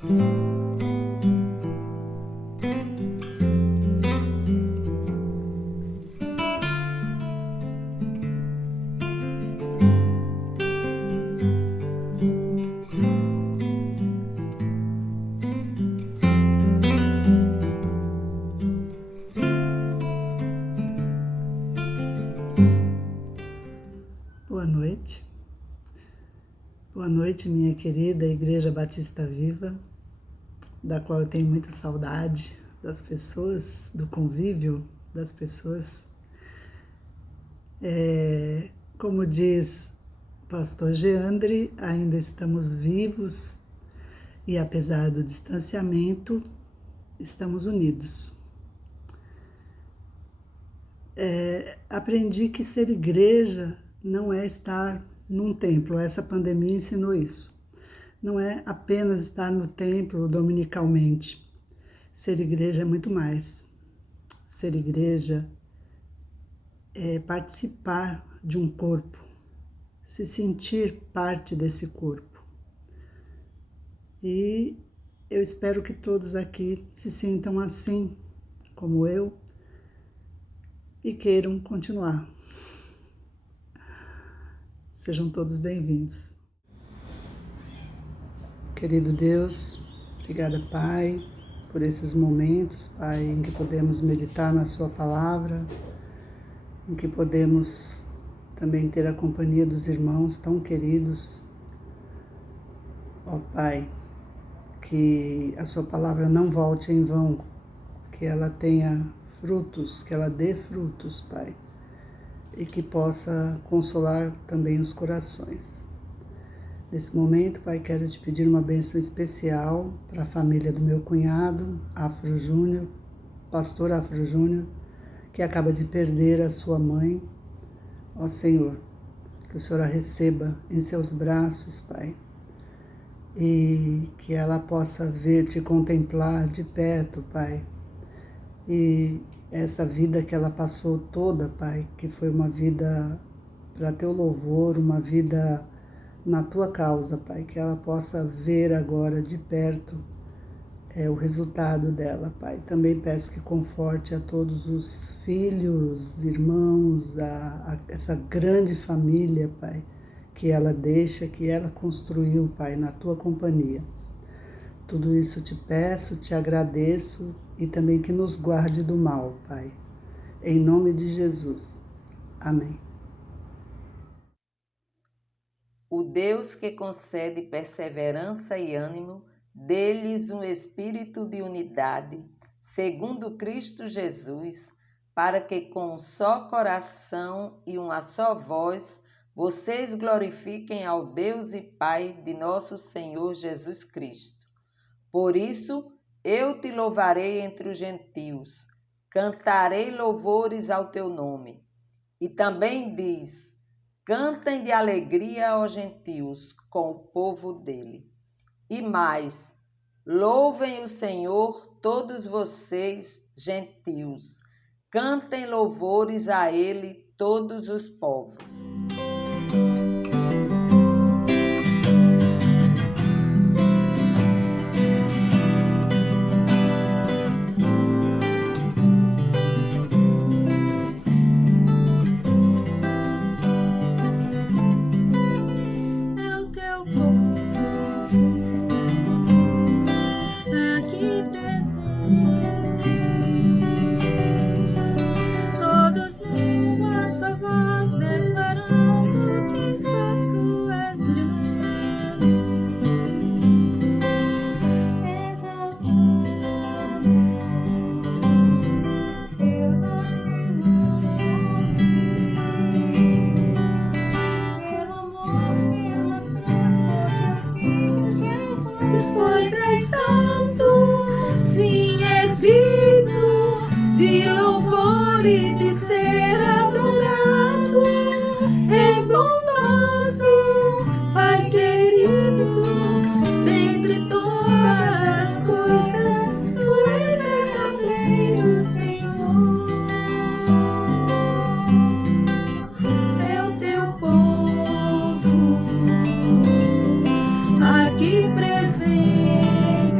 Boa noite. Boa noite, minha querida Igreja Batista Viva, da qual eu tenho muita saudade das pessoas, do convívio das pessoas. Como diz o pastor Geandre, ainda estamos vivos e, apesar do distanciamento, estamos unidos. Aprendi que ser igreja não é estar num templo, essa pandemia ensinou isso. Não é apenas estar no templo dominicalmente. Ser igreja é muito mais. Ser igreja é participar de um corpo, se sentir parte desse corpo. E eu espero que todos aqui se sintam assim, como eu, e queiram continuar. Sejam todos bem-vindos. Querido Deus, obrigada, Pai, por esses momentos, Pai, em que podemos meditar na Sua palavra, em que podemos também ter a companhia dos irmãos tão queridos. Ó Pai, que a Sua palavra não volte em vão, que ela tenha frutos, que ela dê frutos, Pai, e que possa consolar também os corações. Nesse momento, Pai, quero te pedir uma bênção especial para a família do meu cunhado, Afro Júnior, pastor Afro Júnior, que acaba de perder a sua mãe. Ó Senhor, que o Senhor a receba em seus braços, Pai, e que ela possa ver, te contemplar de perto, Pai, e essa vida que ela passou toda, Pai, que foi uma vida para teu louvor, uma vida na tua causa, Pai, que ela possa ver agora de perto o resultado dela, Pai. Também peço que conforte a todos os filhos, irmãos, essa grande família, Pai, que ela deixa, que ela construiu, Pai, na tua companhia. Tudo isso te peço, te agradeço e também que nos guarde do mal, Pai. Em nome de Jesus. Amém. O Deus que concede perseverança e ânimo, dê-lhes um espírito de unidade, segundo Cristo Jesus, para que com um só coração e uma só voz, vocês glorifiquem ao Deus e Pai de nosso Senhor Jesus Cristo. Por isso, eu te louvarei entre os gentios, cantarei louvores ao teu nome. E também diz: cantem de alegria, ó gentios, com o povo dele. E mais, louvem o Senhor todos vocês, gentios, cantem louvores a ele todos os povos. Pois és santo, sim, és digno de louvor e de ser adorado. És bondoso, Pai querido, dentre todas as coisas, tu és verdadeiro, Senhor. É o teu povo aqui presente,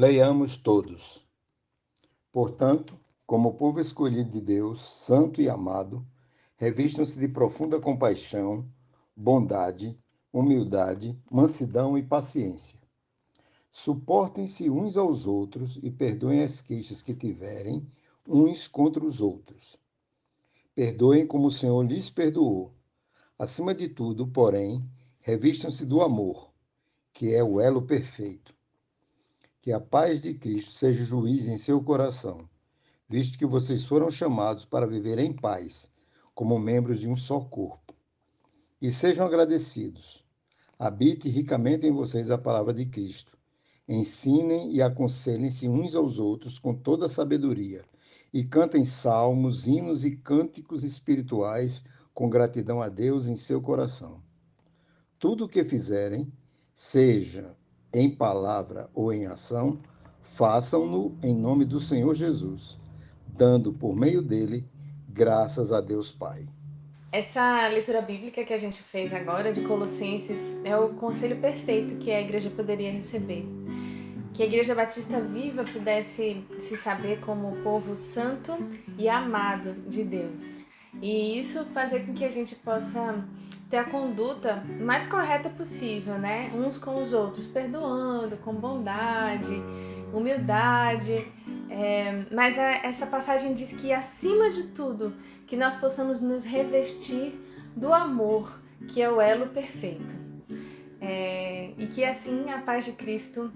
Leiamos todos. Portanto, como povo escolhido de Deus, santo e amado, revistam-se de profunda compaixão, bondade, humildade, mansidão e paciência. Suportem-se uns aos outros e perdoem as queixas que tiverem uns contra os outros. Perdoem como o Senhor lhes perdoou. Acima de tudo, porém, revistam-se do amor, que é o elo perfeito. Que a paz de Cristo seja juiz em seu coração, visto que vocês foram chamados para viver em paz, como membros de um só corpo. E sejam agradecidos. Habite ricamente em vocês a palavra de Cristo. Ensinem e aconselhem-se uns aos outros com toda a sabedoria, e cantem salmos, hinos e cânticos espirituais com gratidão a Deus em seu coração. Tudo o que fizerem, seja em palavra ou em ação, façam-no em nome do Senhor Jesus, dando por meio dele graças a Deus Pai. Essa leitura bíblica que a gente fez agora de Colossenses é o conselho perfeito que a igreja poderia receber. Que a Igreja Batista Viva pudesse se saber como o povo santo e amado de Deus. E isso fazer com que a gente possa ter a conduta mais correta possível, né? Uns com os outros, perdoando, com bondade, humildade. Mas essa passagem diz que, acima de tudo, que nós possamos nos revestir do amor, que é o elo perfeito. E que assim a paz de Cristo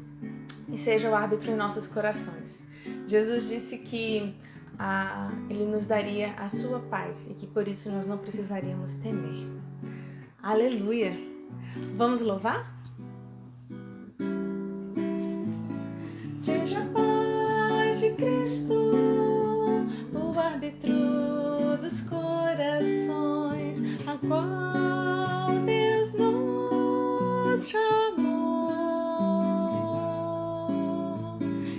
seja o árbitro em nossos corações. Jesus disse que Ele nos daria a sua paz e que por isso nós não precisaríamos temer. Aleluia! Vamos louvar? Seja a paz de Cristo o árbitro dos corações, a qual Deus nos chamou.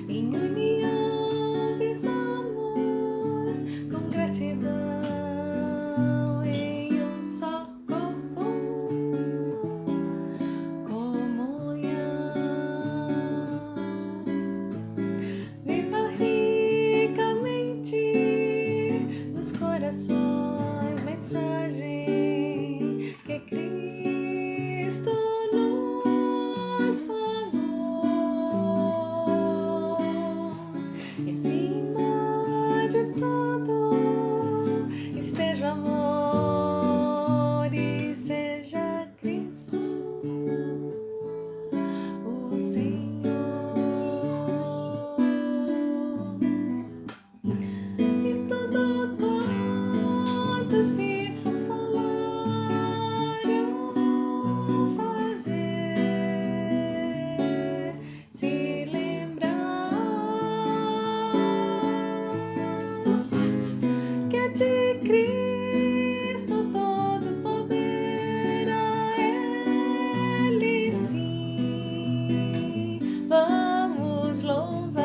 Em união vivamos com gratidão em um só corpo, comunhão. Viva ricamente nos corações mensagem que Cristo nos falou. E acima de tudo esteja amor e seja Cristo o Senhor. E tudo quanto se for falar ou fazer, se lembrar que é de Cristo todo poder, a Ele sim vamos louvar.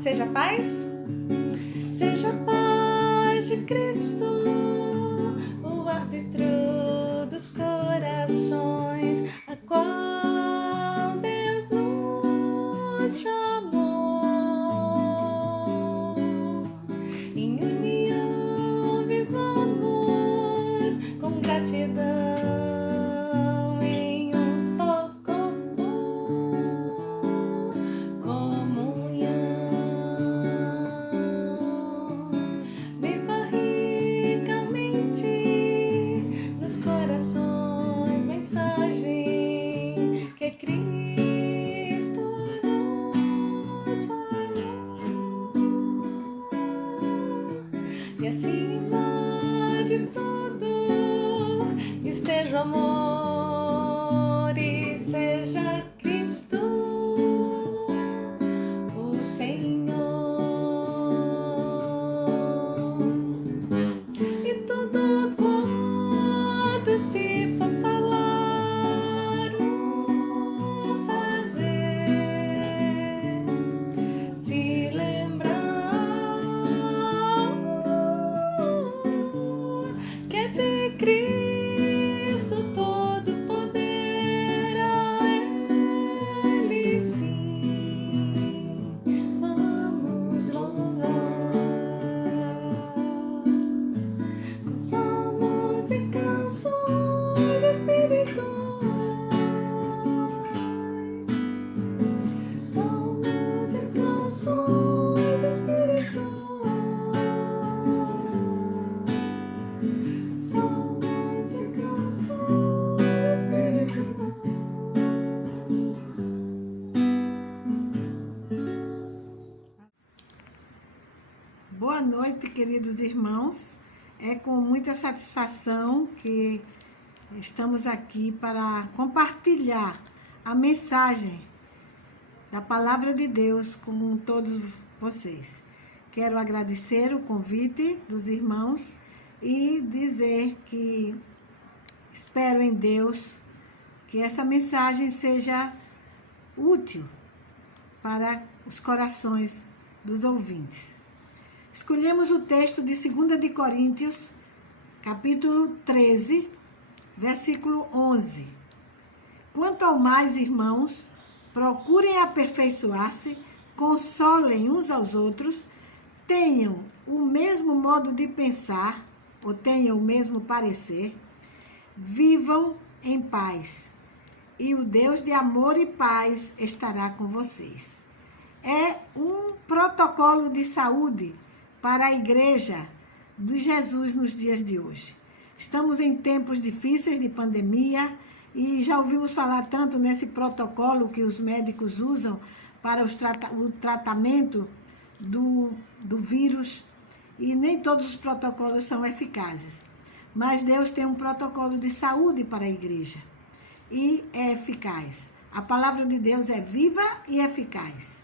Seja a paz? Seja a paz de Cristo o árbitro dos corações, a qual Deus nos chamou. Em união vivamos com gratidão em um só corpo, comunhão. Viva ricamente nos corações mensagem que Cristo nos falou. E acima de tudo esteja o amor e seja Cristo o Senhor. E tudo quanto se for falar ou fazer, se lembrar que é de Cristo todo queridos irmãos. É com muita satisfação que estamos aqui para compartilhar a mensagem da Palavra de Deus com todos vocês. Quero agradecer o convite dos irmãos e dizer que espero em Deus que essa mensagem seja útil para os corações dos ouvintes. Escolhemos o texto de 2 de Coríntios, capítulo 13, versículo 11. Quanto ao mais, irmãos, procurem aperfeiçoar-se, consolem uns aos outros, tenham o mesmo modo de pensar, ou tenham o mesmo parecer, vivam em paz, e o Deus de amor e paz estará com vocês. É um protocolo de saúde para a igreja de Jesus nos dias de hoje. Estamos em tempos difíceis de pandemia e já ouvimos falar tanto nesse protocolo que os médicos usam para o tratamento do vírus, e nem todos os protocolos são eficazes. Mas Deus tem um protocolo de saúde para a igreja e é eficaz. A palavra de Deus é viva e eficaz.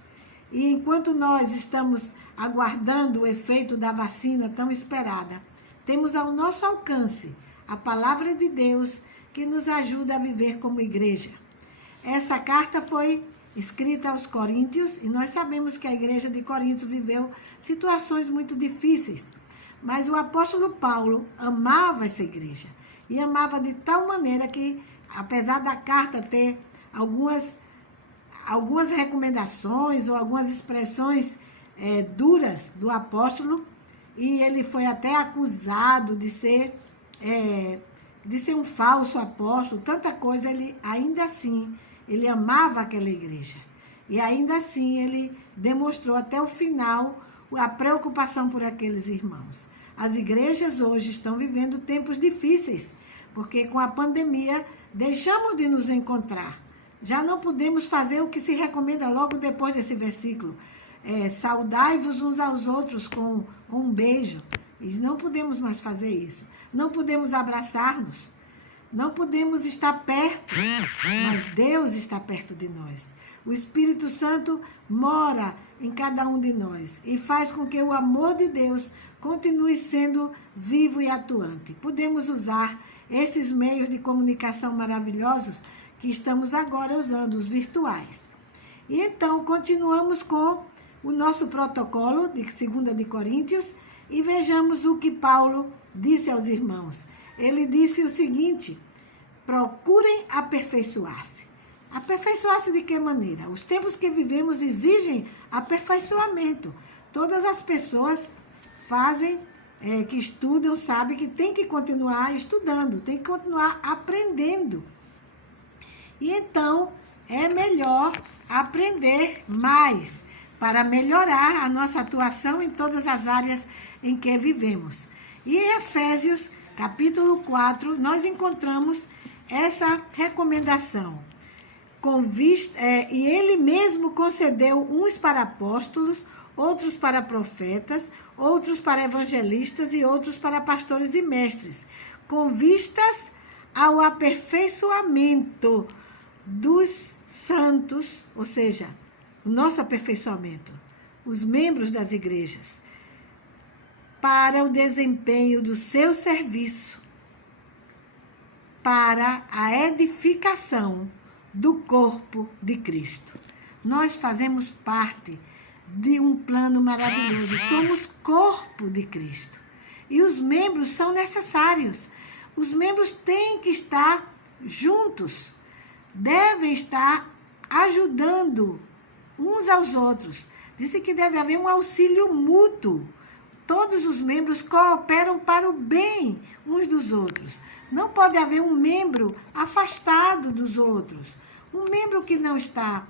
E enquanto nós estamos aguardando o efeito da vacina tão esperada, temos ao nosso alcance a palavra de Deus que nos ajuda a viver como igreja. Essa carta foi escrita aos Coríntios e nós sabemos que a igreja de Corinto viveu situações muito difíceis, mas o apóstolo Paulo amava essa igreja e amava de tal maneira que, apesar da carta ter algumas recomendações ou algumas expressões duras do apóstolo, e ele foi até acusado de ser um falso apóstolo, tanta coisa, ele ainda assim, ele amava aquela igreja. E ainda assim ele demonstrou até o final a preocupação por aqueles irmãos. As igrejas hoje estão vivendo tempos difíceis, porque com a pandemia deixamos de nos encontrar. Já não podemos fazer o que se recomenda logo depois desse versículo. Saudai-vos uns aos outros com um beijo. E não podemos mais fazer isso. Não podemos abraçar-nos. Não podemos estar perto, mas Deus está perto de nós. O Espírito Santo mora em cada um de nós e faz com que o amor de Deus continue sendo vivo e atuante. Podemos usar esses meios de comunicação maravilhosos que estamos agora usando, os virtuais. E então, continuamos com o nosso protocolo de 2 de Coríntios e vejamos o que Paulo disse aos irmãos. Ele disse o seguinte: procurem aperfeiçoar-se. Aperfeiçoar-se de que maneira? Os tempos que vivemos exigem aperfeiçoamento. Todas as pessoas que estudam, sabem que tem que continuar estudando, tem que continuar aprendendo. E então, é melhor aprender mais para melhorar a nossa atuação em todas as áreas em que vivemos. E em Efésios, capítulo 4, nós encontramos essa recomendação. E ele mesmo concedeu uns para apóstolos, outros para profetas, outros para evangelistas e outros para pastores e mestres, com vistas ao aperfeiçoamento dos santos, ou seja, o nosso aperfeiçoamento, os membros das igrejas, para o desempenho do seu serviço, para a edificação do corpo de Cristo. Nós fazemos parte de um plano maravilhoso, somos corpo de Cristo. E os membros são necessários. Os membros têm que estar juntos, devem estar ajudando uns aos outros. Disse que deve haver um auxílio mútuo. Todos os membros cooperam para o bem uns dos outros. Não pode haver um membro afastado dos outros. Um membro que não está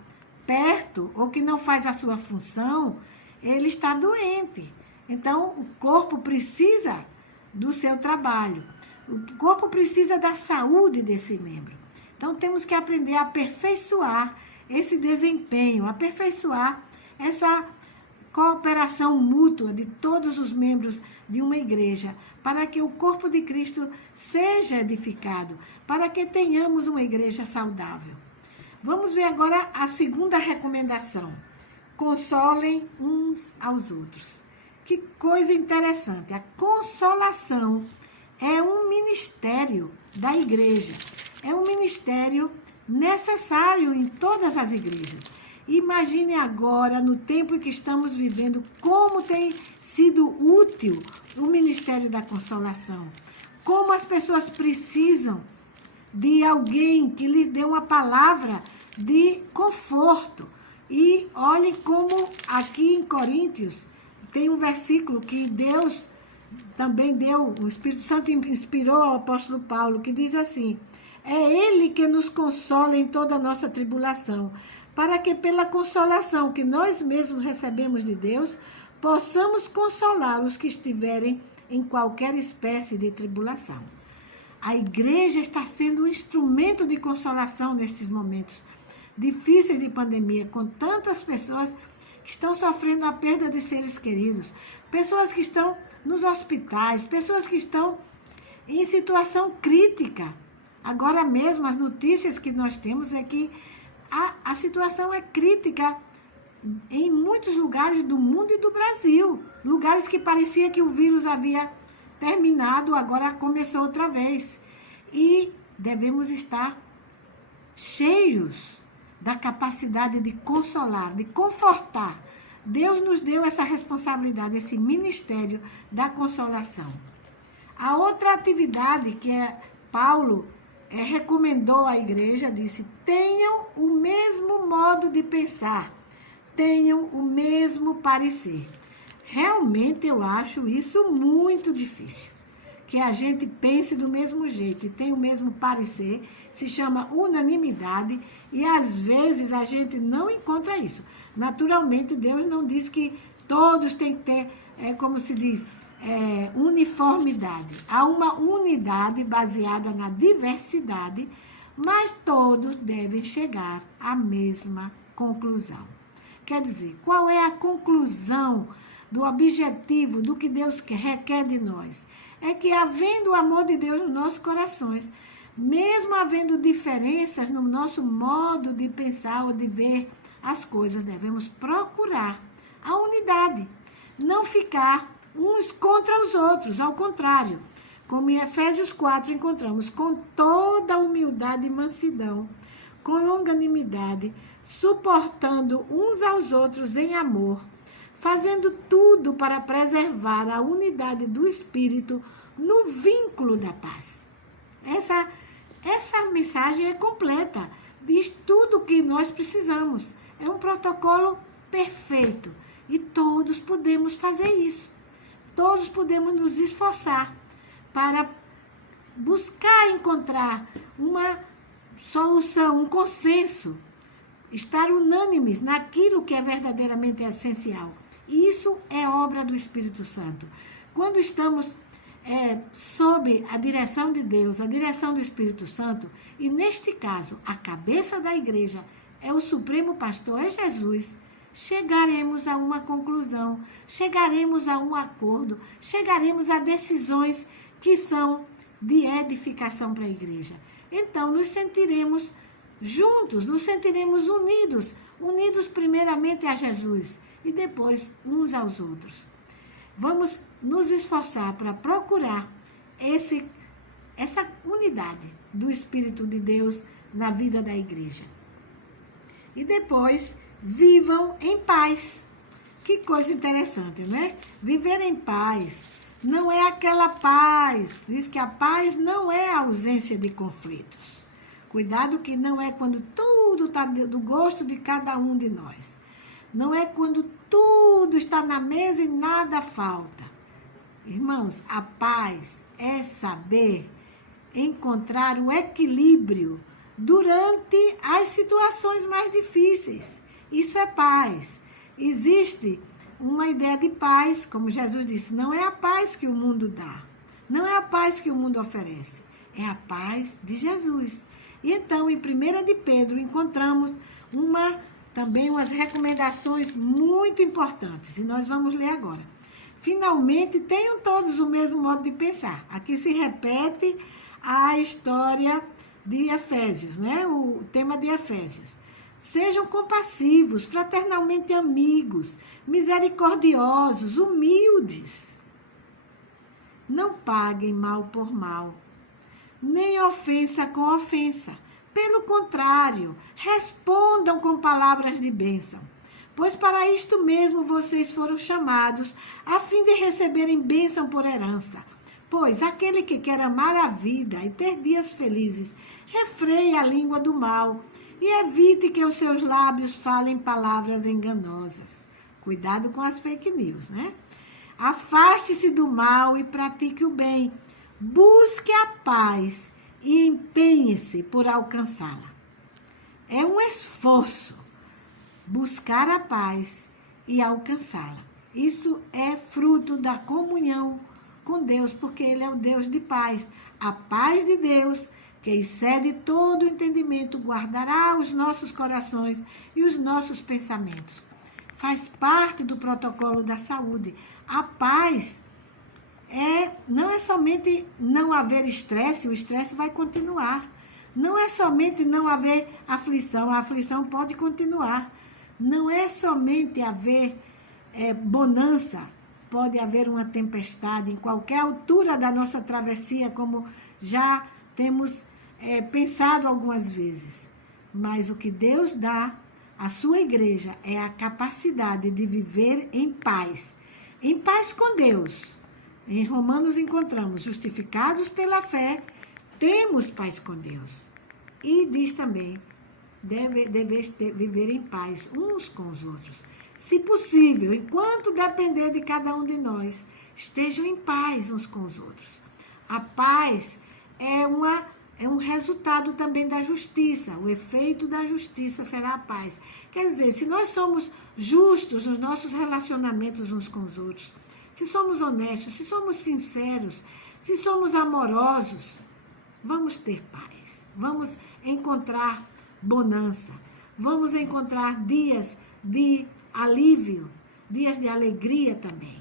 perto ou que não faz a sua função, ele está doente. Então, o corpo precisa do seu trabalho. O corpo precisa da saúde desse membro. Então, temos que aprender a aperfeiçoar esse desempenho, aperfeiçoar essa cooperação mútua de todos os membros de uma igreja, para que o corpo de Cristo seja edificado, para que tenhamos uma igreja saudável. Vamos ver agora a segunda recomendação. Consolem uns aos outros. Que coisa interessante. A consolação é um ministério da igreja. É um ministério necessário em todas as igrejas. Imagine agora, no tempo em que estamos vivendo, como tem sido útil o ministério da consolação. Como as pessoas precisam de alguém que lhes dê uma palavra de conforto. E olhem como aqui em Coríntios tem um versículo que Deus também deu, o Espírito Santo inspirou ao apóstolo Paulo, que diz assim: é Ele que nos consola em toda a nossa tribulação, para que pela consolação que nós mesmos recebemos de Deus, possamos consolar os que estiverem em qualquer espécie de tribulação. A igreja está sendo um instrumento de consolação nesses momentos difíceis de pandemia, com tantas pessoas que estão sofrendo a perda de seres queridos, pessoas que estão nos hospitais, pessoas que estão em situação crítica. Agora mesmo, as notícias que nós temos é que a situação é crítica em muitos lugares do mundo e do Brasil. Lugares que parecia que o vírus havia terminado, agora começou outra vez. E devemos estar cheios da capacidade de consolar, de confortar. Deus nos deu essa responsabilidade, esse ministério da consolação. A outra atividade que Paulo recomendou à igreja, disse: tenham o mesmo modo de pensar, tenham o mesmo parecer. Realmente eu acho isso muito difícil, que a gente pense do mesmo jeito e tenha o mesmo parecer. Se chama unanimidade e às vezes a gente não encontra isso. Naturalmente, Deus não diz que todos têm que ter, como se diz, uniformidade. Há uma unidade baseada na diversidade, mas todos devem chegar à mesma conclusão. Quer dizer, qual é a conclusão do objetivo, do que Deus requer de nós? É que, havendo o amor de Deus nos nossos corações, mesmo havendo diferenças no nosso modo de pensar ou de ver as coisas, devemos procurar a unidade, não ficar uns contra os outros, ao contrário. Como em Efésios 4 encontramos: com toda humildade e mansidão, com longanimidade, suportando uns aos outros em amor, fazendo tudo para preservar a unidade do Espírito no vínculo da paz. Essa mensagem é completa, diz tudo o que nós precisamos. É um protocolo perfeito e todos podemos fazer isso. Todos podemos nos esforçar para buscar encontrar uma solução, um consenso, estar unânimes naquilo que é verdadeiramente essencial. E isso é obra do Espírito Santo. Quando estamos sob a direção de Deus, a direção do Espírito Santo, e neste caso, a cabeça da igreja é o supremo pastor, é Jesus, chegaremos a uma conclusão, chegaremos a um acordo, chegaremos a decisões que são de edificação para a igreja. Então, nos sentiremos juntos, nos sentiremos unidos primeiramente a Jesus e depois uns aos outros. Vamos nos esforçar para procurar essa unidade do Espírito de Deus na vida da igreja. E depois, vivam em paz. Que coisa interessante, não é? Viver em paz não é aquela paz. Diz que a paz não é a ausência de conflitos. Cuidado que não é quando tudo está do gosto de cada um de nós. Não é quando tudo está na mesa e nada falta. Irmãos, a paz é saber encontrar o equilíbrio durante as situações mais difíceis. Isso é paz. Existe uma ideia de paz, como Jesus disse, não é a paz que o mundo dá, não é a paz que o mundo oferece, é a paz de Jesus. E então, em 1 de Pedro, encontramos também umas recomendações muito importantes, e nós vamos ler agora. finalmente tenham todos o mesmo modo de pensar. Aqui se repete a história de Efésios, né? O tema de Efésios. Sejam compassivos, fraternalmente amigos, misericordiosos, humildes. Não paguem mal por mal, nem ofensa com ofensa. Pelo contrário, respondam com palavras de bênção, pois para isto mesmo vocês foram chamados, a fim de receberem bênção por herança. Pois aquele que quer amar a vida e ter dias felizes, refreie a língua do mal e evite que os seus lábios falem palavras enganosas. Cuidado com as fake news, né? Afaste-se do mal e pratique o bem. Busque a paz e empenhe-se por alcançá-la. É um esforço buscar a paz e alcançá-la. Isso é fruto da comunhão com Deus, porque Ele é o Deus de paz. A paz de Deus, que excede todo o entendimento, guardará os nossos corações e os nossos pensamentos. Faz parte do protocolo da saúde. A paz não é somente não haver estresse, o estresse vai continuar. Não é somente não haver aflição, a aflição pode continuar. Não é somente haver bonança, pode haver uma tempestade em qualquer altura da nossa travessia, como já temos pensado algumas vezes. Mas o que Deus dá à sua igreja é a capacidade de viver em paz com Deus. Em Romanos encontramos, justificados pela fé, temos paz com Deus. E diz também, deveis viver em paz uns com os outros. Se possível, enquanto depender de cada um de nós, estejam em paz uns com os outros. A paz é um resultado também da justiça. O efeito da justiça será a paz. Quer dizer, se nós somos justos nos nossos relacionamentos uns com os outros, se somos honestos, se somos sinceros, se somos amorosos, vamos ter paz. Vamos encontrar bonança. Vamos encontrar dias de alívio, dias de alegria também.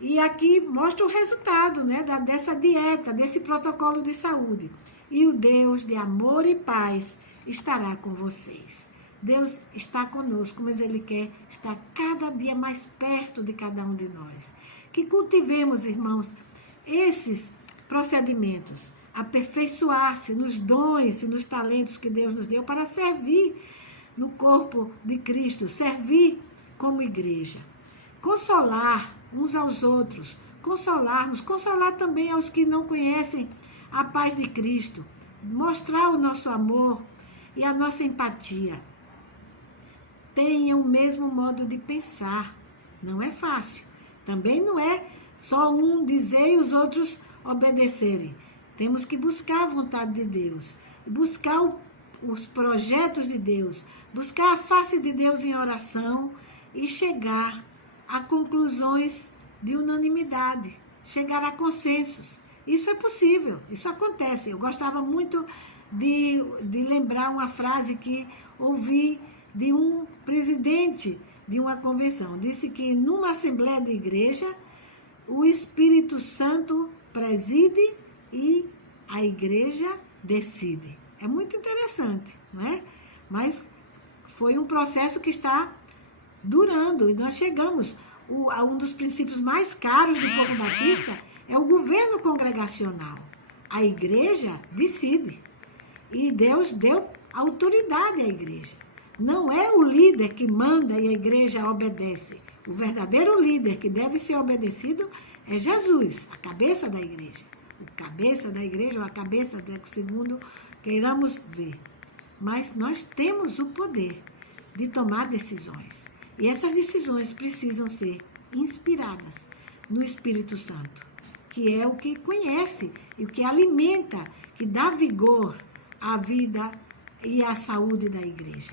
E aqui mostra o resultado, né, dessa dieta, desse protocolo de saúde. E o Deus de amor e paz estará com vocês. Deus está conosco, mas Ele quer estar cada dia mais perto de cada um de nós. Que cultivemos, irmãos, esses procedimentos, aperfeiçoar-se nos dons e nos talentos que Deus nos deu para servir no corpo de Cristo, servir como igreja. Consolar uns aos outros, consolar-nos, consolar também aos que não conhecem a paz de Cristo, mostrar o nosso amor e a nossa empatia. Tenham o mesmo modo de pensar. Não é fácil. Também não é só um dizer e os outros obedecerem. Temos que buscar a vontade de Deus, buscar os projetos de Deus, buscar a face de Deus em oração e chegar a conclusões de unanimidade, chegar a consensos. Isso é possível, isso acontece. Eu gostava muito de lembrar uma frase que ouvi de um presidente de uma convenção. Disse que numa assembleia de igreja, o Espírito Santo preside e a igreja decide. É muito interessante, não é? Mas foi um processo que está durando e nós chegamos a um dos princípios mais caros do povo batista, é o governo congregacional. A igreja decide. E Deus deu autoridade à igreja. Não é o líder que manda e a igreja obedece. O verdadeiro líder que deve ser obedecido é Jesus, a cabeça da igreja. O cabeça da igreja ou a cabeça, segundo queiramos ver. Mas nós temos o poder de tomar decisões. E essas decisões precisam ser inspiradas no Espírito Santo, que é o que conhece e o que alimenta, que dá vigor à vida e à saúde da igreja.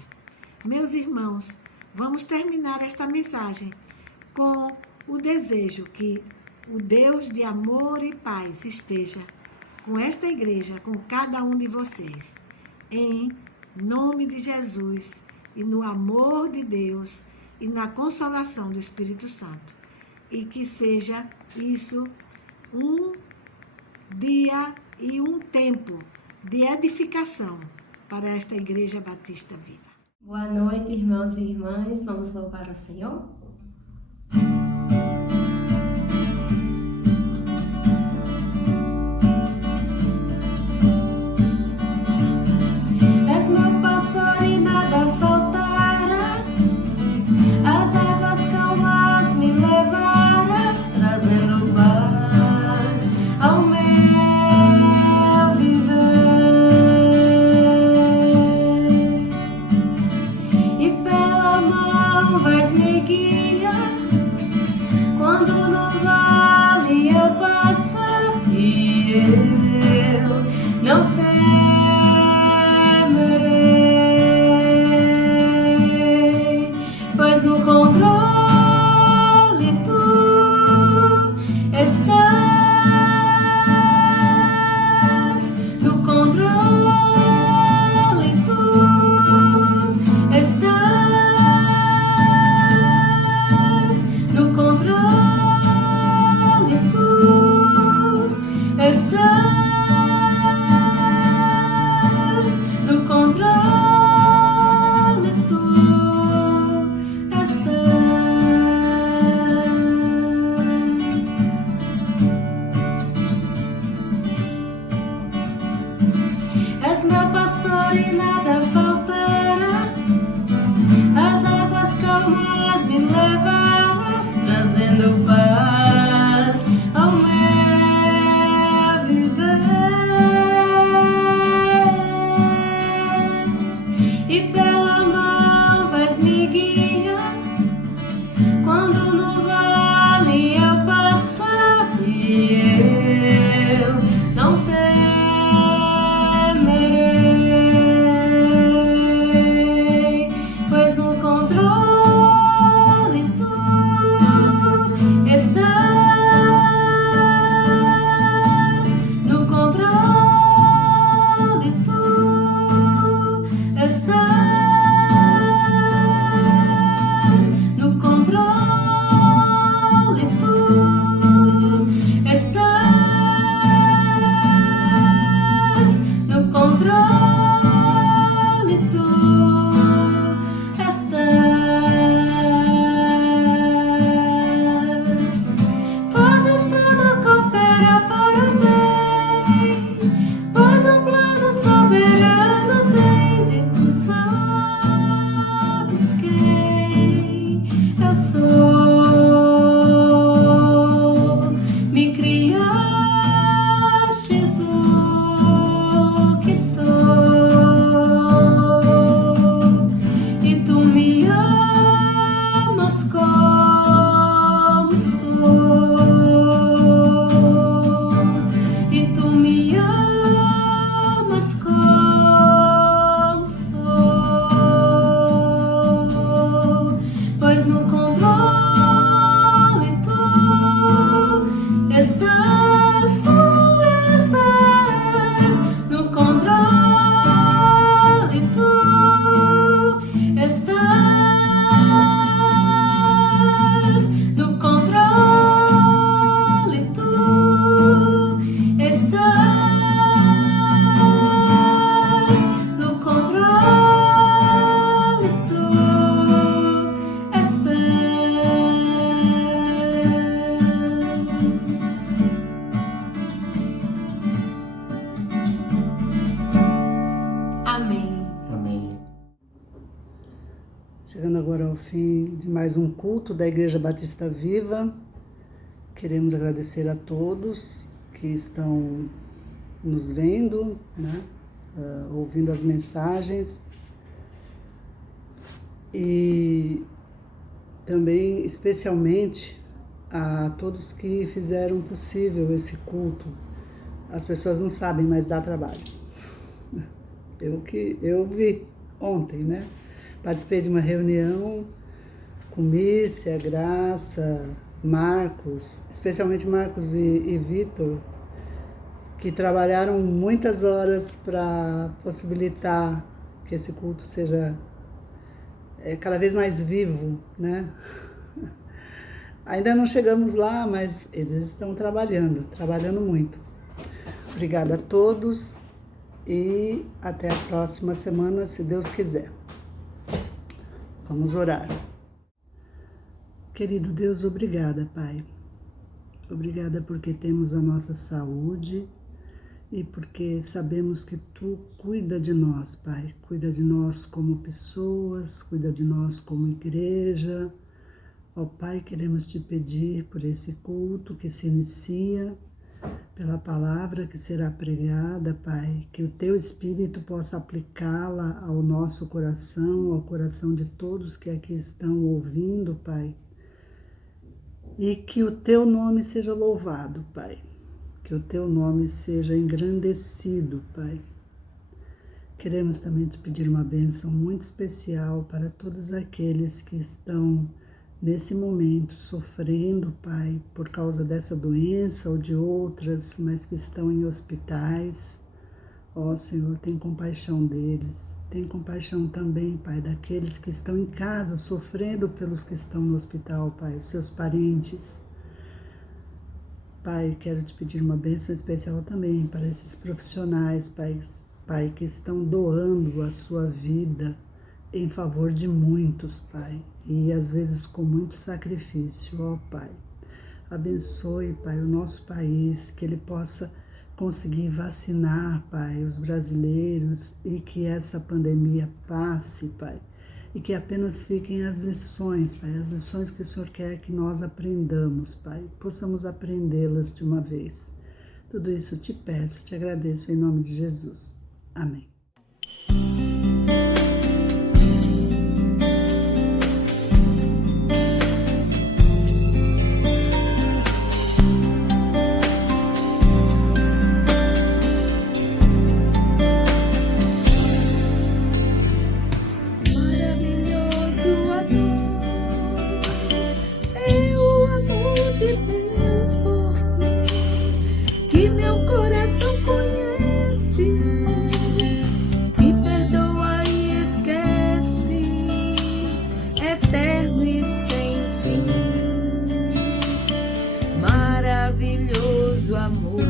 Meus irmãos, vamos terminar esta mensagem com o desejo que o Deus de amor e paz esteja com esta igreja, com cada um de vocês. Em nome de Jesus e no amor de Deus e na consolação do Espírito Santo. e que seja isso um dia e um tempo de edificação para esta Igreja Batista Viva. Boa noite, irmãos e irmãs. Vamos louvar o Senhor? És meu pastor e nada faltará. As águas calmas me levarás, trazendo paz ao meu vais me guiar quando no vale eu passar, e eu não temerei, pois no controle tu estás, no controle tu estás. És meu pastor e nada faltará. As águas calmas me levarás, trazendo paz ao meu viver. E pela mão vais me guiar quando no vale eu passar, e eu não temerei, pois no controle tu estás, no controle tu estás, no controle tu estás, no controle tu estás. Fazes tudo cooperar para o bem, pois um plano soberano tens, e tu sabes quem eu sou. Me criastes o que sou, e tu me amas como sou, e tu me amas como sou, pois no controle tu estás, no controle tu estás, no controle tu estás, no controle tu estás. Amém. Amém. Chegando agora ao fim de mais um culto da Igreja Batista Viva, queremos agradecer a todos que estão nos vendo, né? Ouvindo as mensagens, e também especialmente a todos que fizeram possível esse culto. As pessoas não sabem, mas dá trabalho. Eu vi ontem, né? Participei de uma reunião com Mírcia, Graça, Marcos, especialmente Marcos e Vitor, que trabalharam muitas horas para possibilitar que esse culto seja cada vez mais vivo, né? Ainda não chegamos lá, mas eles estão trabalhando muito. Obrigada a todos e até a próxima semana, se Deus quiser. Vamos orar. Querido Deus, obrigada, Pai. Obrigada porque temos a nossa saúde e porque sabemos que Tu cuida de nós, Pai. Cuida de nós como pessoas, cuida de nós como igreja. Ó Pai, queremos Te pedir por esse culto que se inicia, pela palavra que será pregada, Pai, que o Teu Espírito possa aplicá-la ao nosso coração, ao coração de todos que aqui estão ouvindo, Pai, e que o Teu nome seja louvado, Pai, que o Teu nome seja engrandecido, Pai. Queremos também Te pedir uma bênção muito especial para todos aqueles que estão nesse momento sofrendo, Pai, por causa dessa doença ou de outras, mas que estão em hospitais. Ó Senhor, tem compaixão deles. Tem compaixão também, Pai, daqueles que estão em casa sofrendo pelos que estão no hospital, Pai, os seus parentes. Pai, quero Te pedir uma bênção especial também para esses profissionais, Pai, que estão doando a sua vida em favor de muitos, Pai, e às vezes com muito sacrifício, ó Pai. Abençoe, Pai, o nosso país, que ele possa conseguir vacinar, Pai, os brasileiros e que essa pandemia passe, Pai, e que apenas fiquem as lições, Pai, as lições que o Senhor quer que nós aprendamos, Pai, possamos aprendê-las de uma vez. Tudo isso eu Te peço, Te agradeço em nome de Jesus. Amém. Maravilhoso amor.